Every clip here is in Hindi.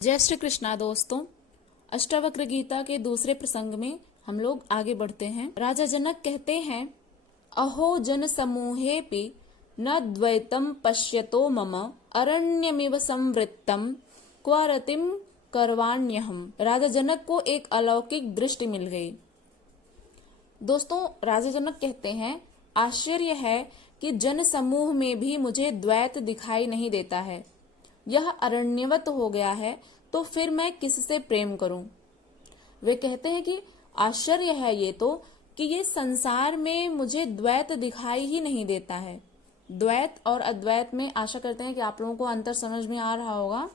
जय श्री कृष्णा दोस्तों। अष्टावक्र गीता के दूसरे प्रसंग में हम लोग आगे बढ़ते हैं। राजा जनक कहते हैं, अहो जन समूहेपि न द्वैतम पश्यतो मम अरण्यमिव संवृत्तम क्व रतिम करवाण्यहम। राजा जनक को एक अलौकिक दृष्टि मिल गई। दोस्तों, राजा जनक कहते हैं, आश्चर्य है कि जन समूह में भी मुझे द्वैत दिखाई नहीं देता है। यह अरण्यवत हो गया है, तो फिर मैं किससे प्रेम करूं। वे कहते हैं कि आश्चर्य है ये तो कि ये संसार में मुझे द्वैत दिखाई ही नहीं देता है। द्वैत और अद्वैत में आशा करते हैं कि आप लोगों को अंतर समझ में आ रहा होगा,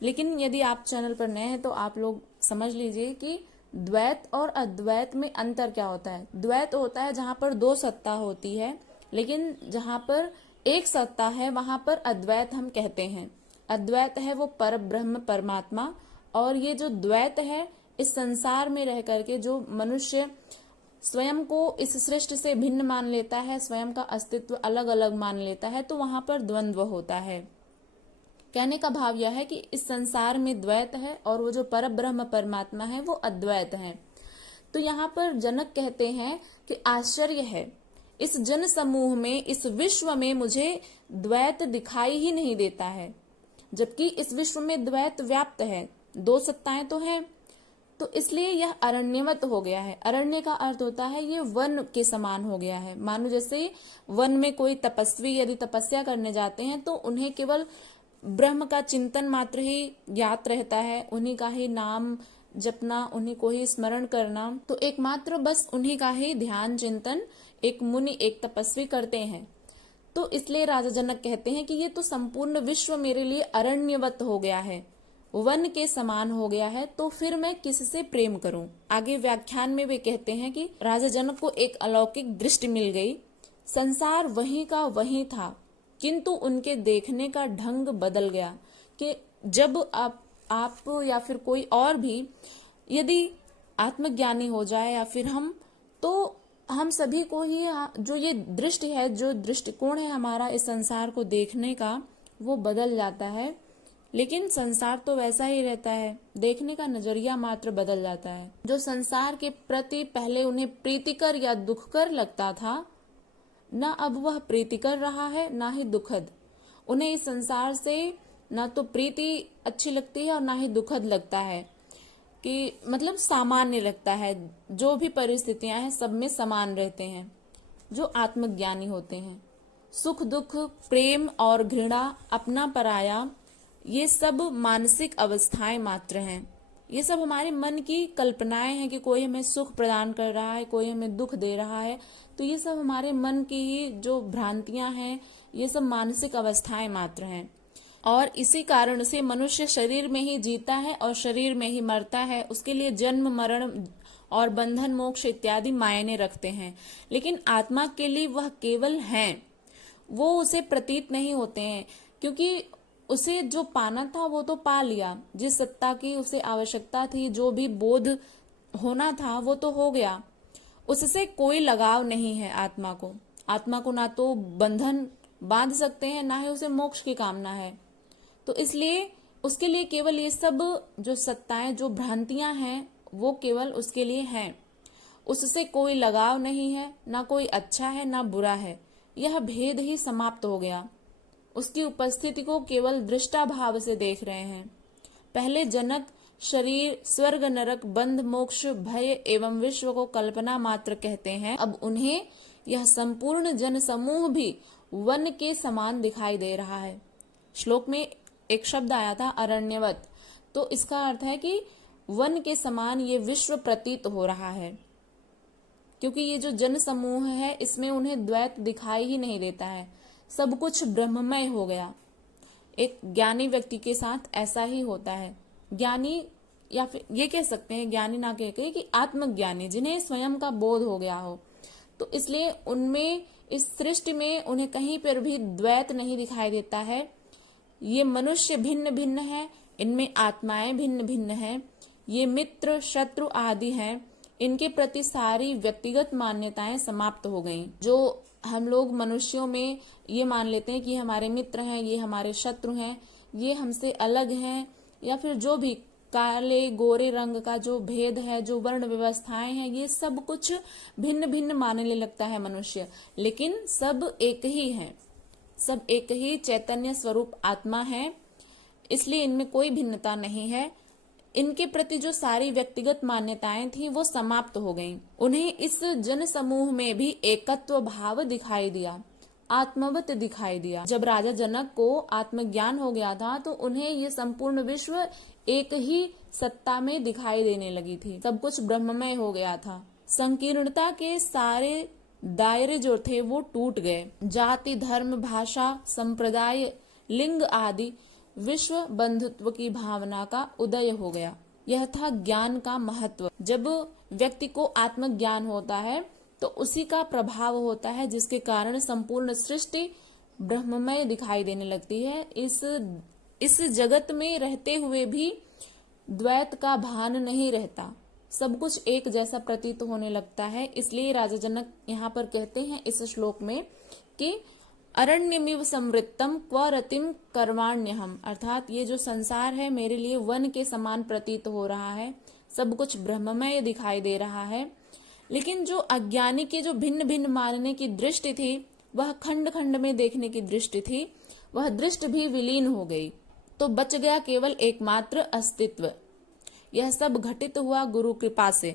लेकिन यदि आप चैनल पर नए हैं तो आप लोग समझ लीजिए कि द्वैत और अद्वैत में अंतर क्या होता है। द्वैत होता है जहां पर दो सत्ता होती है, लेकिन जहां पर एक सत्ता है वहां पर अद्वैत हम कहते हैं। अद्वैत है वो पर ब्रह्म परमात्मा, और ये जो द्वैत है इस संसार में रह करके जो मनुष्य स्वयं को इस सृष्टि से भिन्न मान लेता है, स्वयं का अस्तित्व अलग अलग मान लेता है, तो वहां पर द्वंद्व होता है। कहने का भाव यह है कि इस संसार में द्वैत है और वो जो पर ब्रह्म परमात्मा है वो अद्वैत है। तो यहाँ पर जनक कहते हैं कि आश्चर्य है, इस जन समूह में, इस विश्व में मुझे द्वैत दिखाई ही नहीं देता है, जबकि इस विश्व में द्वैत व्याप्त है, दो सत्ताएं तो हैं। तो इसलिए यह अरण्यवत हो गया है। अरण्य का अर्थ होता है ये वन के समान हो गया है। मानो जैसे वन में कोई तपस्वी यदि तपस्या करने जाते हैं तो उन्हें केवल ब्रह्म का चिंतन मात्र ही ज्ञात रहता है, उन्हीं का ही नाम जपना, उन्हीं को ही स्मरण करना, तो एकमात्र बस उन्हीं का ही ध्यान चिंतन एक मुनि, एक तपस्वी करते हैं। तो इसलिए राजा जनक कहते हैं कि ये तो संपूर्ण विश्व मेरे लिए अरण्यवत हो गया है, वन के समान हो गया है, तो फिर मैं किससे प्रेम करूं। आगे व्याख्यान में वे कहते हैं कि राजा जनक को एक अलौकिक दृष्टि मिल गई। संसार वहीं का वहीं था, किंतु उनके देखने का ढंग बदल गया कि जब आप या फिर कोई और भी यदि आत्मज्ञानी हो जाए या फिर तो हम सभी को ही जो ये दृष्टि है, जो दृष्टिकोण है हमारा इस संसार को देखने का, वो बदल जाता है। लेकिन संसार तो वैसा ही रहता है, देखने का नजरिया मात्र बदल जाता है। जो संसार के प्रति पहले उन्हें प्रीतिकर या दुखकर लगता था, ना अब वह प्रीतिकर रहा है ना ही दुखद। उन्हें इस संसार से ना तो प्रीति अच्छी लगती है और ना ही दुखद लगता है, कि मतलब सामान्य लगता है। जो भी परिस्थितियां हैं सब में समान रहते हैं जो आत्मज्ञानी होते हैं। सुख दुख, प्रेम और घृणा, अपना पराया, ये सब मानसिक अवस्थाएं मात्र हैं। ये सब हमारे मन की कल्पनाएं हैं कि कोई हमें सुख प्रदान कर रहा है, कोई हमें दुख दे रहा है। तो ये सब हमारे मन की ही जो भ्रांतियां हैं, ये सब मानसिक अवस्थाएं मात्र हैं। और इसी कारण से मनुष्य शरीर में ही जीता है और शरीर में ही मरता है। उसके लिए जन्म, मरण और बंधन, मोक्ष इत्यादि मायने रखते हैं, लेकिन आत्मा के लिए वह केवल हैं। वो उसे प्रतीत नहीं होते हैं, क्योंकि उसे जो पाना था वो तो पा लिया। जिस सत्ता की उसे आवश्यकता थी, जो भी बोध होना था वो तो हो गया। उससे कोई लगाव नहीं है आत्मा को। आत्मा को ना तो बंधन बांध सकते हैं, ना ही उसे मोक्ष की कामना है। तो इसलिए उसके लिए केवल ये सब जो सत्ताएं, जो भ्रांतियां हैं, वो केवल उसके लिए हैं। उससे कोई लगाव नहीं है, ना कोई अच्छा है ना बुरा है। यह भेद ही समाप्त हो गया। उसकी उपस्थिति को केवल दृष्टा भाव से देख रहे हैं। पहले जनक शरीर, स्वर्ग, नरक, बंध, मोक्ष, भय एवं विश्व को कल्पना मात्र कहते हैं। अब उन्हें यह संपूर्ण जन समूह भी वन के समान दिखाई दे रहा है। श्लोक में एक शब्द आया था अरण्यवत, तो इसका अर्थ है कि वन के समान ये विश्व प्रतीत हो रहा है, क्योंकि ये जो जन समूह है इसमें उन्हें द्वैत दिखाई ही नहीं देता है। सब कुछ ब्रह्ममय हो गया। एक ज्ञानी व्यक्ति के साथ ऐसा ही होता है। ज्ञानी, या फिर ये कह सकते हैं ज्ञानी ना कह के कि आत्मज्ञानी, जिन्हें स्वयं का बोध हो गया हो, तो इसलिए उनमें, इस सृष्टि में उन्हें कहीं पर भी द्वैत नहीं दिखाई देता है। ये मनुष्य भिन्न भिन्न है, इनमें आत्माएं भिन्न भिन्न हैं, ये मित्र शत्रु आदि हैं, इनके प्रति सारी व्यक्तिगत मान्यताएं समाप्त हो गईं। जो हम लोग मनुष्यों में ये मान लेते हैं कि हमारे मित्र हैं, ये हमारे शत्रु हैं, ये हमसे अलग हैं, या फिर जो भी काले गोरे रंग का जो भेद है, जो वर्ण व्यवस्थाएं हैं, ये सब कुछ भिन्न भिन्न मानने लगता है मनुष्य, लेकिन सब एक ही है, सब एक ही चैतन्य स्वरूप आत्मा है, इसलिए इनमें कोई भिन्नता नहीं है। इनके प्रति जो सारी व्यक्तिगत मान्यताएं थी वो समाप्त हो गईं। उन्हें इस जन समूह में भी एकत्व भाव दिखाई दिया, आत्मवत दिखाई दिया। जब राजा जनक को आत्मज्ञान हो गया था तो उन्हें ये संपूर्ण विश्व एक ही सत्ता में दिखाई देने लगी थी, सब कुछ ब्रह्ममय हो गया था। संकीर्णता के सारे दायरे जो थे वो टूट गए। जाति, धर्म, भाषा, संप्रदाय, लिंग आदि विश्व बंधुत्व की भावना का उदय हो गया। यह था ज्ञान का महत्व। जब व्यक्ति को आत्मज्ञान होता है तो उसी का प्रभाव होता है, जिसके कारण संपूर्ण सृष्टि ब्रह्ममय दिखाई देने लगती है। इस जगत में रहते हुए भी द्वैत का भान नहीं रहता, सब कुछ एक जैसा प्रतीत होने लगता है। इसलिए राजा जनक यहाँ पर कहते हैं इस श्लोक में कि अरण्यमिव समृद्धम क्व रतिम कर्माण्यहम, अर्थात ये जो संसार है मेरे लिए वन के समान प्रतीत हो रहा है, सब कुछ ब्रह्ममय दिखाई दे रहा है। लेकिन जो अज्ञानी की जो भिन्न भिन्न मानने की दृष्टि थी, वह खंड खंड में देखने की दृष्टि थी, वह दृष्टि भी विलीन हो गई, तो बच गया केवल एकमात्र अस्तित्व। यह सब घटित हुआ गुरु कृपा से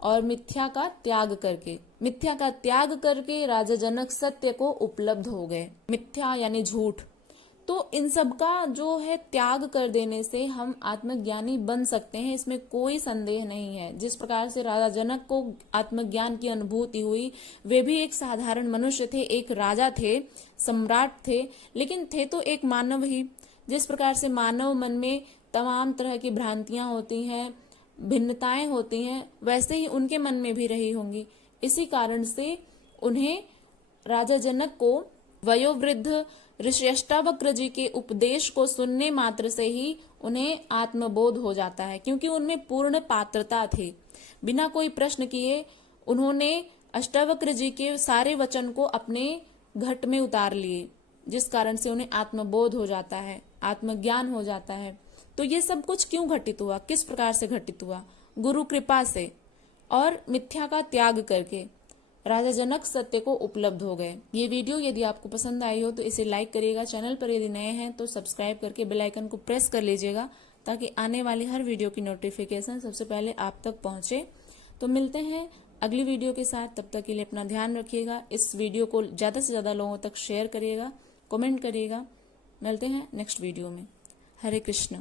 और मिथ्या का त्याग करके। मिथ्या का त्याग करके राजा जनक सत्य को उपलब्ध हो गए। मिथ्या यानी झूठ, तो इन सब का जो है त्याग कर देने से हम आत्मज्ञानी बन सकते हैं, इसमें कोई संदेह नहीं है। जिस प्रकार से राजा जनक को आत्मज्ञान की अनुभूति हुई, वे भी एक साधारण मनुष्य थे, एक राजा थे, सम्राट थे, लेकिन थे तो एक मानव ही। जिस प्रकार से मानव मन में तमाम तरह की भ्रांतियां होती हैं, भिन्नताएं होती हैं, वैसे ही उनके मन में भी रही होंगी। इसी कारण से उन्हें, राजा जनक को वयोवृद्ध ऋषि अष्टावक्र जी के उपदेश को सुनने मात्र से ही उन्हें आत्मबोध हो जाता है, क्योंकि उनमें पूर्ण पात्रता थी। बिना कोई प्रश्न किए उन्होंने अष्टावक्र जी के सारे वचन को अपने घट में उतार लिए, जिस कारण से उन्हें आत्मबोध हो जाता है, आत्मज्ञान हो जाता है। तो ये सब कुछ क्यों घटित हुआ, किस प्रकार से घटित हुआ? गुरु कृपा से और मिथ्या का त्याग करके राजा जनक सत्य को उपलब्ध हो गए। ये वीडियो यदि आपको पसंद आई हो तो इसे लाइक करिएगा, चैनल पर यदि नए हैं तो सब्सक्राइब करके बेल आइकन को प्रेस कर लीजिएगा, ताकि आने वाली हर वीडियो की नोटिफिकेशन सबसे पहले आप तक पहुंचे। तो मिलते हैं अगली वीडियो के साथ, तब तक के लिए अपना ध्यान रखिएगा। इस वीडियो को ज्यादा से ज्यादा लोगों तक शेयर करिएगा, कमेंट करिएगा। मिलते हैं नेक्स्ट वीडियो में। हरे कृष्ण।